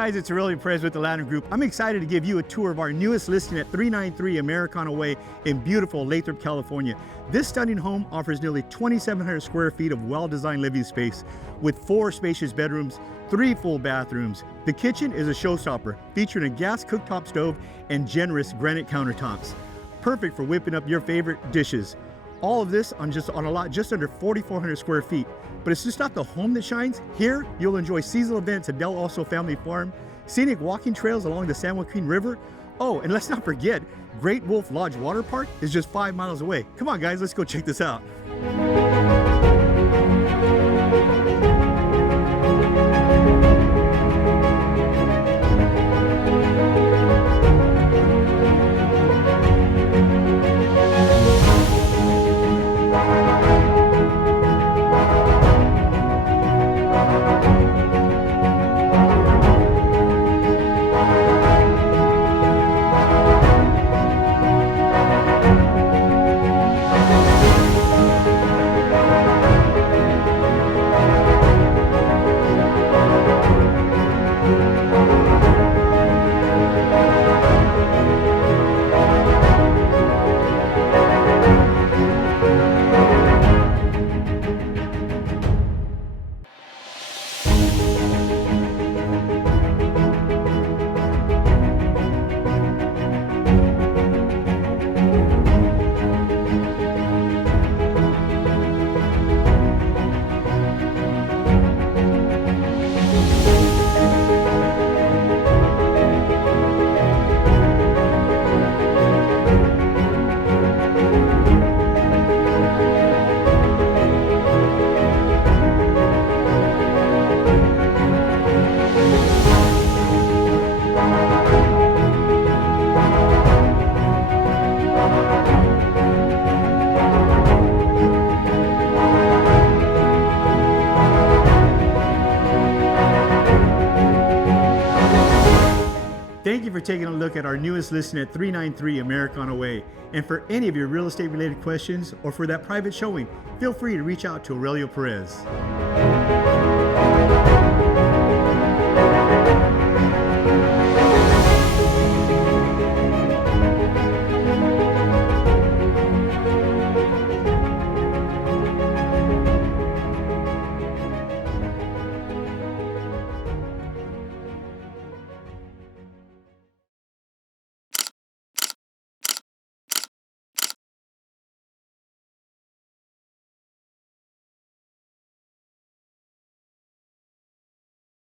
guys, it's Aurelio Perez with the Lathrop Group. I'm excited to give you a tour of our newest listing at 393 Americana Way in beautiful Lathrop, California. This stunning home offers nearly 2,700 square feet of well-designed living space with 4 spacious bedrooms, 3 full bathrooms. The kitchen is a showstopper, featuring a gas cooktop stove and generous granite countertops. Perfect for whipping up your favorite dishes. All of this on a lot just under 4,400 square feet. But it's just not the home that shines. Here, you'll enjoy seasonal events at Dell'Osso Family Farm, scenic walking trails along the San Joaquin River. Oh, and let's not forget, Great Wolf Lodge Water Park is just 5 miles away. Come on guys, let's go check this out. Thank you for taking a look at our newest listing at 393 Americana Way. And for any of your real estate related questions or for that private showing, feel free to reach out to Aurelio Perez.